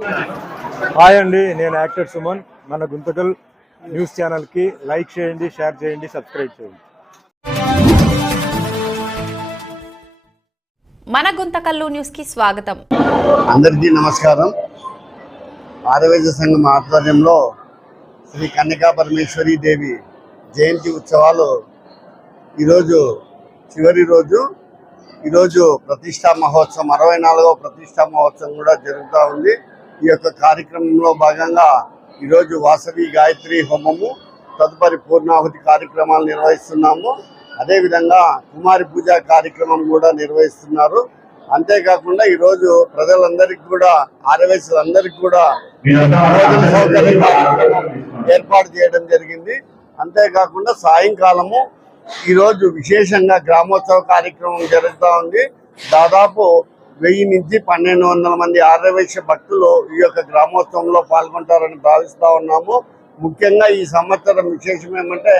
Hi అండి, నేను actor Suman. మన గుంతకల్ న్యూస్ ఛానల్కి లైక్ చేయండి, షేర్ చేయండి, సబ్స్క్రైబ్ చేయండి. మన గుంతకల్లు న్యూస్కి స్వాగతం. అందరికీ నమస్కారం. ఆర్యవైశ్య సంఘం ఆధ్వర్యంలో శ్రీ కన్యకా పరమేశ్వరీ దేవి జయంతి ఉత్సవాలు ఈరోజు చివరి రోజు. ఈరోజు ప్రతిష్టా మహోత్సవం 64వ ప్రతిష్టా మహోత్సవం కూడా జరుగుతూ ఉంది. ఈ యొక్క కార్యక్రమంలో భాగంగా ఈరోజు వాసవి గాయత్రి హోమము, తదుపరి పూర్ణాహుతి కార్యక్రమాలు నిర్వహిస్తున్నాము. అదేవిధంగా కుమారి పూజ కార్యక్రమం కూడా నిర్వహిస్తున్నారు. అంతేకాకుండా ఈరోజు ప్రజలందరికీ కూడా, ఆర్యవైశ్యులందరికీ కూడా భోజన సౌకర్యం ఏర్పాటు చేయడం జరిగింది. అంతేకాకుండా సాయంకాలము ఈరోజు విశేషంగా గ్రామోత్సవ కార్యక్రమం జరుగుతూ ఉంది. దాదాపు 1000 నుంచి 1200 మంది ఆర్యవైశ్య భక్తులు ఈ యొక్క గ్రామోత్సవంలో పాల్గొంటారని భావిస్తూ ఉన్నాము. ముఖ్యంగా ఈ సంవత్సరం విశేషం ఏమంటే,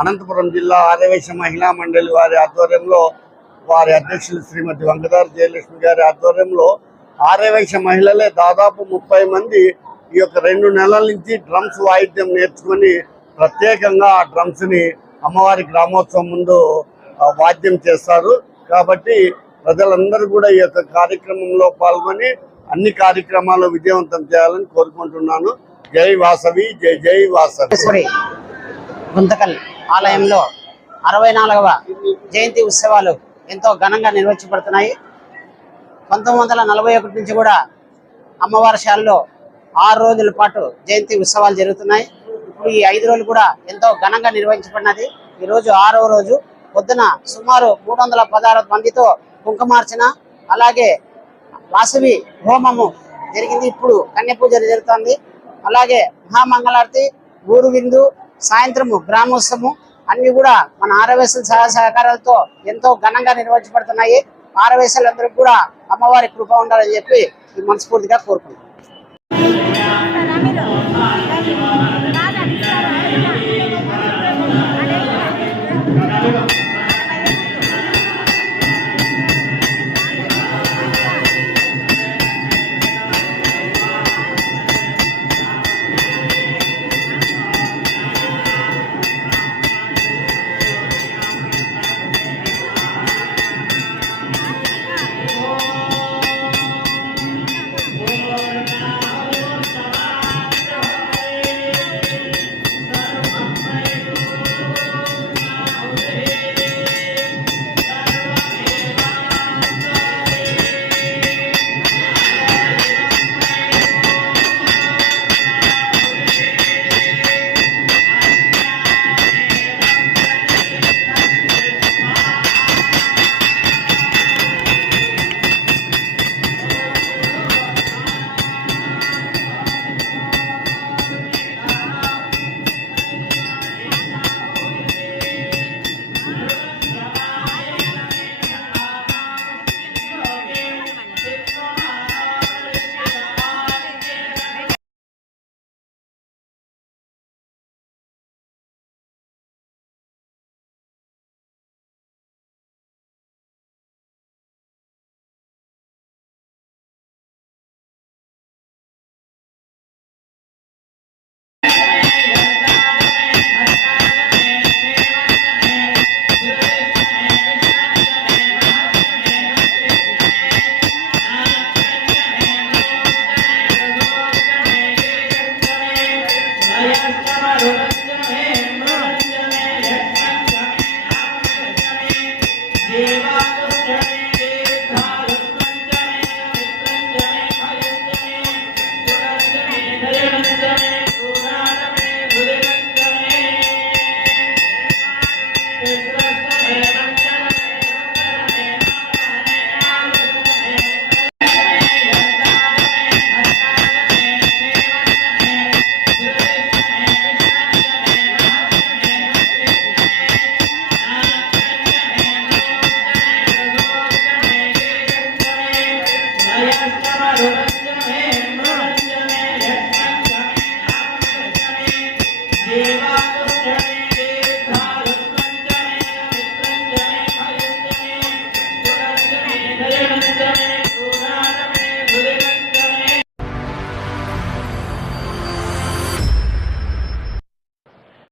అనంతపురం జిల్లా ఆర్యవైశ్య మహిళా మండలి వారి ఆధ్వర్యంలో, వారి అధ్యక్షులు శ్రీమతి వంకదారి జయలక్ష్మి గారి ఆధ్వర్యంలో ఆర్యవైశ్య మహిళలే దాదాపు 30 మంది ఈ యొక్క 2 నెలల నుంచి డ్రమ్స్ వాయిద్యం నేర్చుకొని ప్రత్యేకంగా ఆ డ్రమ్స్ని అమ్మవారి గ్రామోత్సవం ముందు వాద్యం చేస్తారు. కాబట్టి ప్రజలందరూ కూడా ఈ యొక్క కార్యక్రమంలో పాల్గొని అన్ని కార్యక్రమాలు విజయవంతం చేయాలని కోరుకుంటున్నాను. జై వాసవి, జై జై వాసవి. గుంతకల్ ఆలయంలో 64వ జయంతి ఉత్సవాలు ఎంతో ఘనంగా నిర్వహించబడుతున్నాయి. 1941 నుంచి కూడా అమ్మవారి శాలలో 6 రోజుల పాటు జయంతి ఉత్సవాలు జరుగుతున్నాయి. ఇప్పుడు ఈ 5 రోజులు కూడా ఎంతో ఘనంగా నిర్వహించబడినది. ఈరోజు 6వ రోజు పొద్దున సుమారు 316 మందితో కుంకుమార్చన, అలాగే వాసవి హోమము జరిగింది. ఇప్పుడు కన్య పూజ జరుగుతుంది. అలాగే మహామంగళారతి, ఊరు విందు, సాయంత్రము గ్రామోత్సవము అన్ని కూడా మన ఆర్యవైశ్యుల సహాయ సహకారాలతో ఎంతో ఘనంగా నిర్వహించబడుతున్నాయి. ఆర్యవైశ్యులందరికీ కూడా అమ్మవారి కృప ఉండాలని చెప్పి మనస్ఫూర్తిగా కోరుకుంటున్నాం.